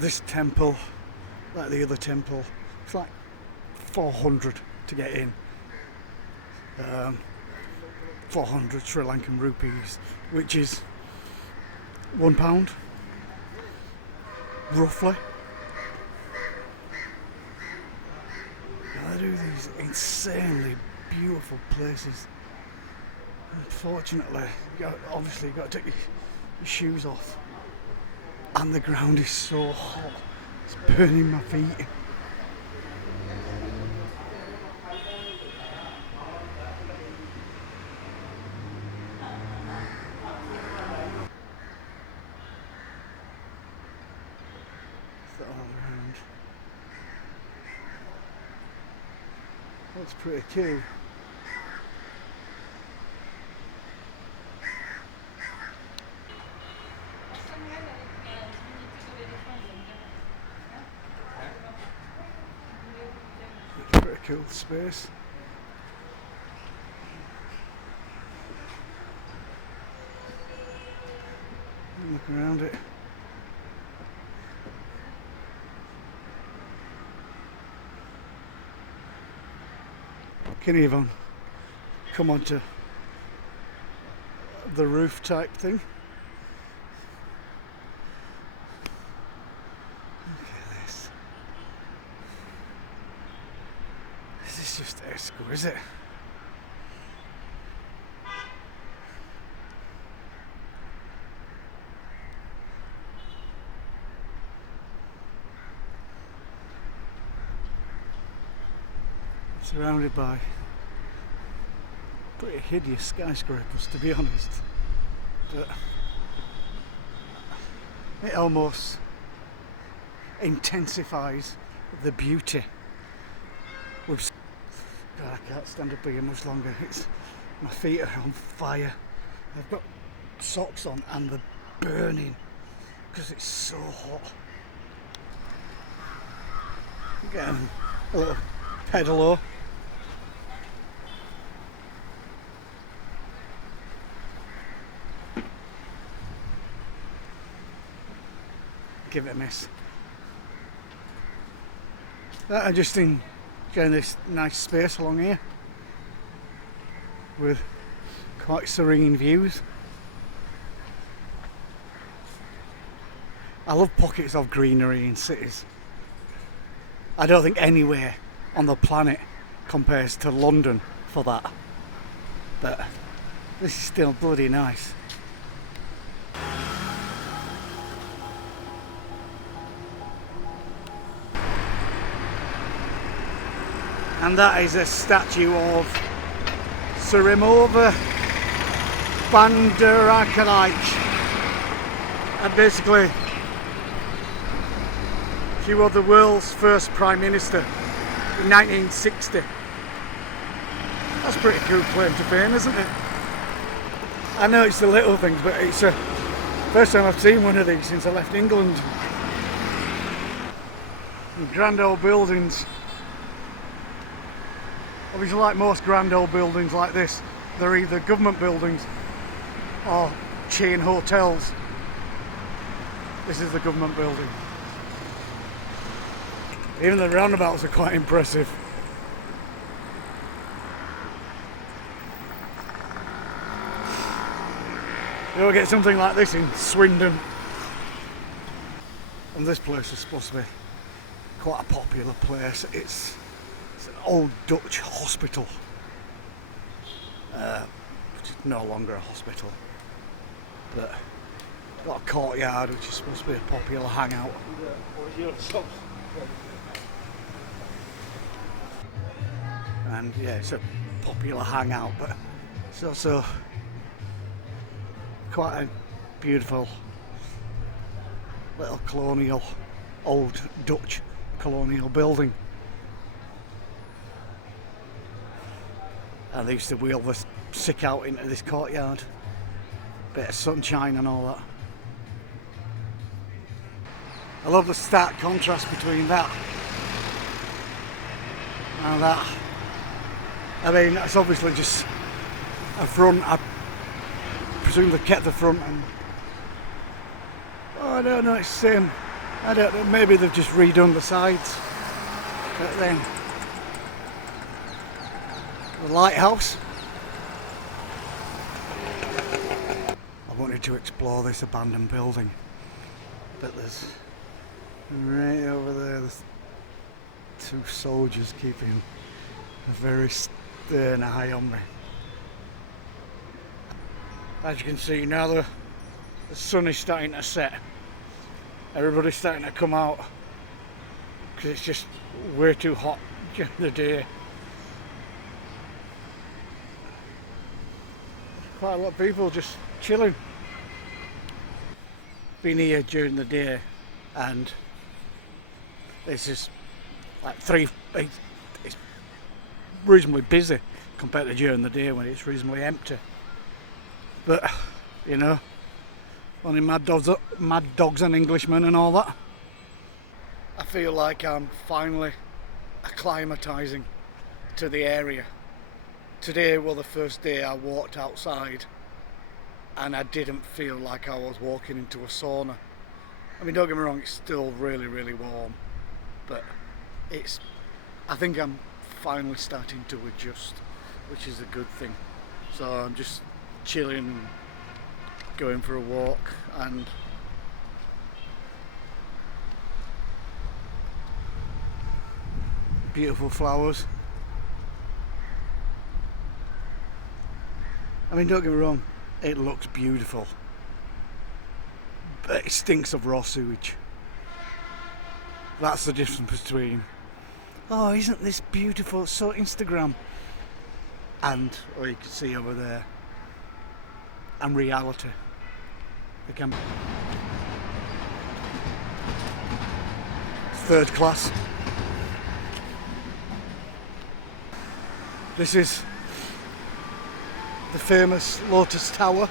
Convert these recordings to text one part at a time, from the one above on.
this temple, like the other temple, it's like 400 to get in. 400 Sri Lankan rupees, which is £1 roughly. Now they do these insanely beautiful places. Unfortunately, obviously you've got to take your shoes off, and the ground is so hot, it's burning my feet. All around. Looks pretty cool. It's pretty cool space. Look around it. Can even come onto the roof type thing. Look at this. This is just exquisite. Surrounded by pretty hideous skyscrapers, to be honest, but it almost intensifies the beauty. God, I can't stand up here much longer. My feet are on fire. I've got socks on and they're burning because it's so hot. Getting a little pedalo. Give it a miss. I'm just enjoying this nice space along here with quite serene views. I love pockets of greenery in cities. I don't think anywhere on the planet compares to London for that, but this is still bloody nice. And that is a statue of Sarimova Bandaranaike. And basically, she was the world's first Prime Minister in 1960. That's a pretty cool claim to fame, isn't it? I know it's the little things, but it's the first time I've seen one of these since I left England. And grand old buildings. Obviously, like most grand old buildings like this, they're either government buildings or chain hotels. This is the government building. Even the roundabouts are quite impressive. You'll get something like this in Swindon. And this place is supposed to be quite a popular place. It's an old Dutch hospital, which is no longer a hospital, but got a courtyard which is supposed to be a popular hangout. And yeah, it's a popular hangout, but it's also quite a beautiful little colonial, old Dutch colonial building. And they used to wheel the sick out into this courtyard. Bit of sunshine and all that. I love the stark contrast between that and that. I mean, that's obviously just a front. I presume they kept the front and... Oh, I don't know, it's the same I don't know, maybe they've just redone the sides. But then, the lighthouse. I wanted to explore this abandoned building, but there's right over there's 2 soldiers keeping a very stern eye on me. As you can see now, the sun is starting to set. Everybody's starting to come out because it's just way too hot during the day. Quite a lot of people just chilling. Been here during the day and it's just like it's reasonably busy compared to during the day when it's reasonably empty. But you know, only mad dogs and Englishmen and all that. I feel like I'm finally acclimatising to the area. Today was the first day I walked outside and I didn't feel like I was walking into a sauna. I mean, don't get me wrong, it's still really, really warm, but I think I'm finally starting to adjust, which is a good thing. So I'm just chilling, going for a walk, and beautiful flowers. I mean, don't get me wrong, it looks beautiful, but it stinks of raw sewage. That's the difference between, oh, isn't this beautiful, so Instagram, and what you can see over there, and reality. It's 3rd class. This is the famous Lotus Tower.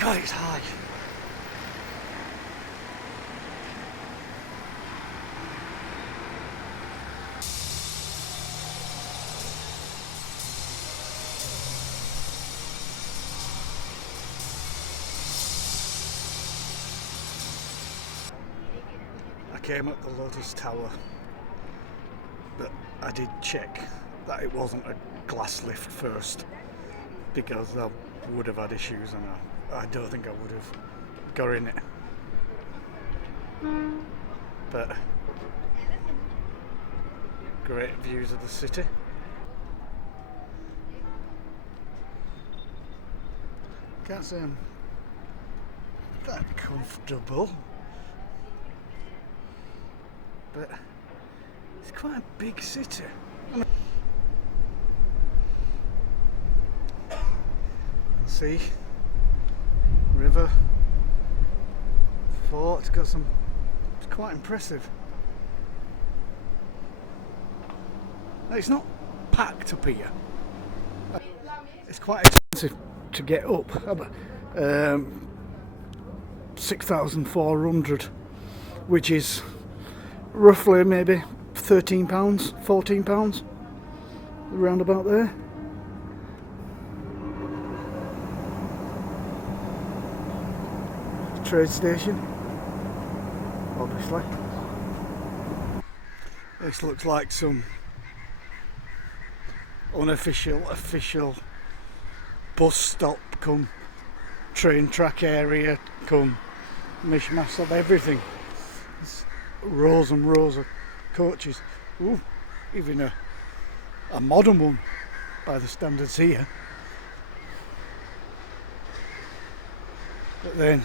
God, it's high. I came up the Lotus Tower, but I did check that it wasn't a glass lift first, because I would have had issues and I don't think I would have got in it. But great views of the city. Can't say I'm that comfortable, but it's quite a big city. Sea, river, fort, it's quite impressive. Now, it's not packed up here. It's quite expensive to get up. 6,400, which is roughly maybe £13, £14, around about there. Trade station, obviously. This looks like some official bus stop come train track area come mishmash of everything. There's rows and rows of coaches. Ooh, even a modern one by the standards here. But then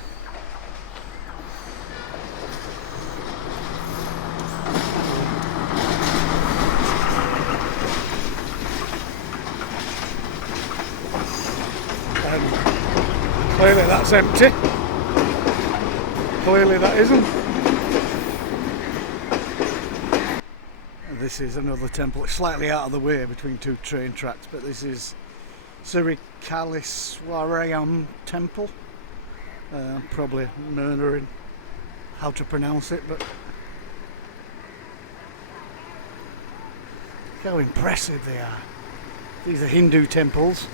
clearly that's empty. Clearly that isn't. And this is another temple. It's slightly out of the way between 2 train tracks, but this is Sri Lanka temple. Probably murdering how to pronounce it, but look how impressive they are. These are Hindu temples.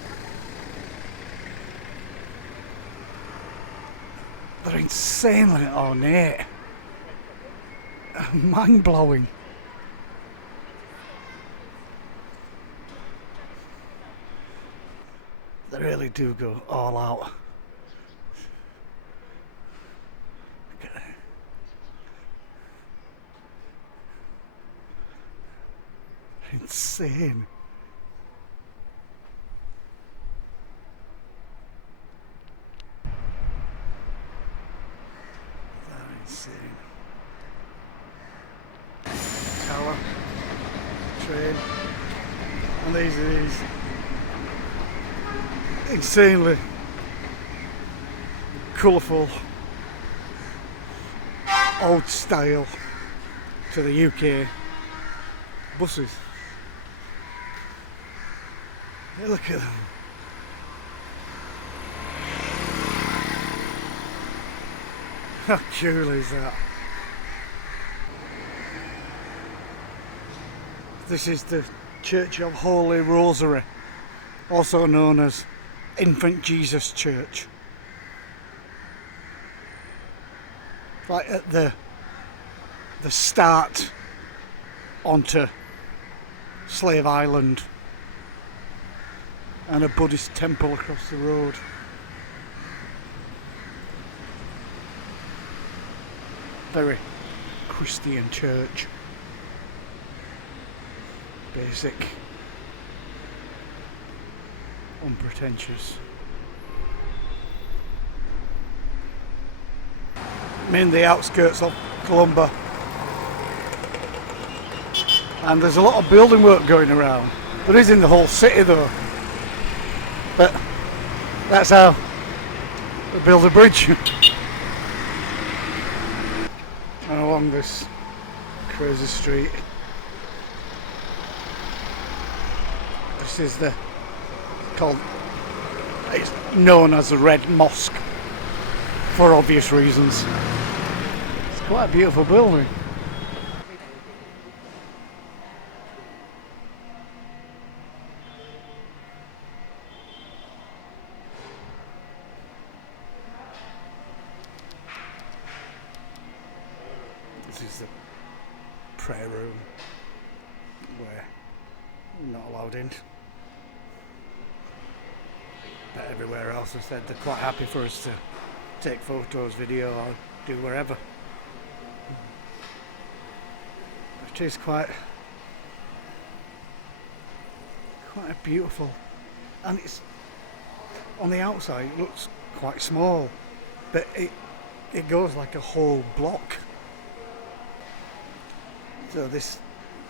They're insanely ornate. Mind-blowing. They really do go all out. Insane. They're insane. Tower, train, and these are these insanely colourful, old style to the UK buses. Hey, look at them. How cool is that? This is the Church of Holy Rosary, also known as Infant Jesus Church. Right at the start onto Slave Island, and a Buddhist temple across the road. Very Christian church. Basic, unpretentious. I'm in the outskirts of Colombo, and there's a lot of building work going around. There is in the whole city though, but that's how they build a bridge. And along this crazy street, this is it's known as the Red Mosque for obvious reasons. It's quite a beautiful building. This is the prayer room where we're not allowed in. But everywhere else, I've said they're quite happy for us to take photos, video, or do wherever. It is quite a beautiful, and it's on the outside it looks quite small, but it goes like a whole block. So this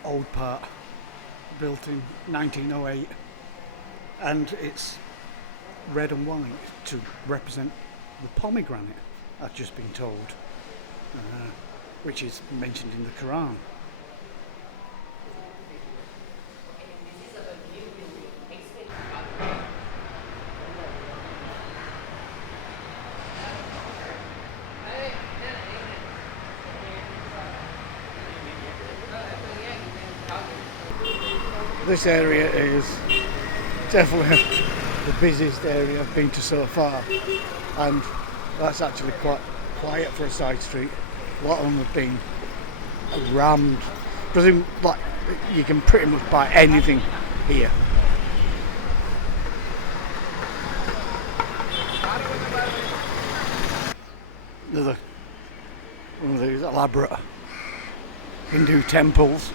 old part, built in 1908, and it's red and white to represent the pomegranate, I've just been told, which is mentioned in the Quran. This area is definitely the busiest area I've been to so far, and that's actually quite quiet for a side street. A lot of them have been rammed. Presume like you can pretty much buy anything here. Another one of these elaborate Hindu temples.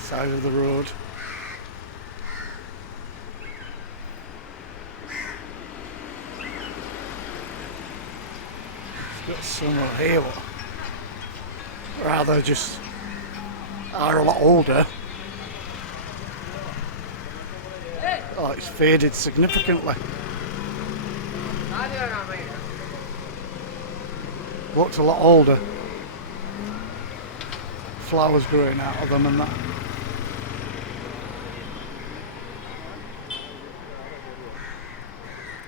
Side of the road. It's got some over here rather just are a lot older. Oh, it's faded significantly. Looks a lot older. Flowers growing out of them and that.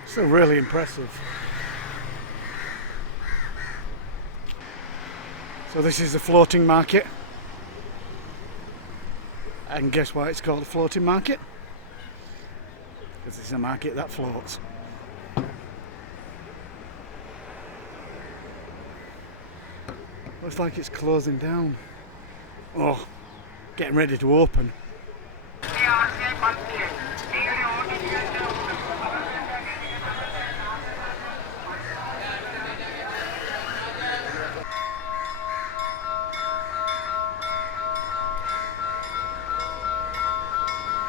Still really impressive. So this is the floating market. And guess why it's called a floating market? because it's a market that floats. Looks like it's closing down. Oh, getting ready to open.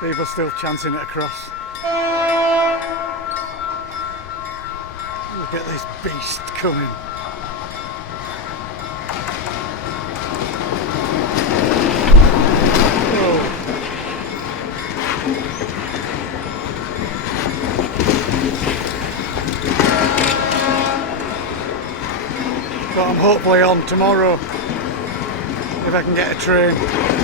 People still chanting it across. Look at this beast coming. But I'm hopefully on tomorrow if I can get a train.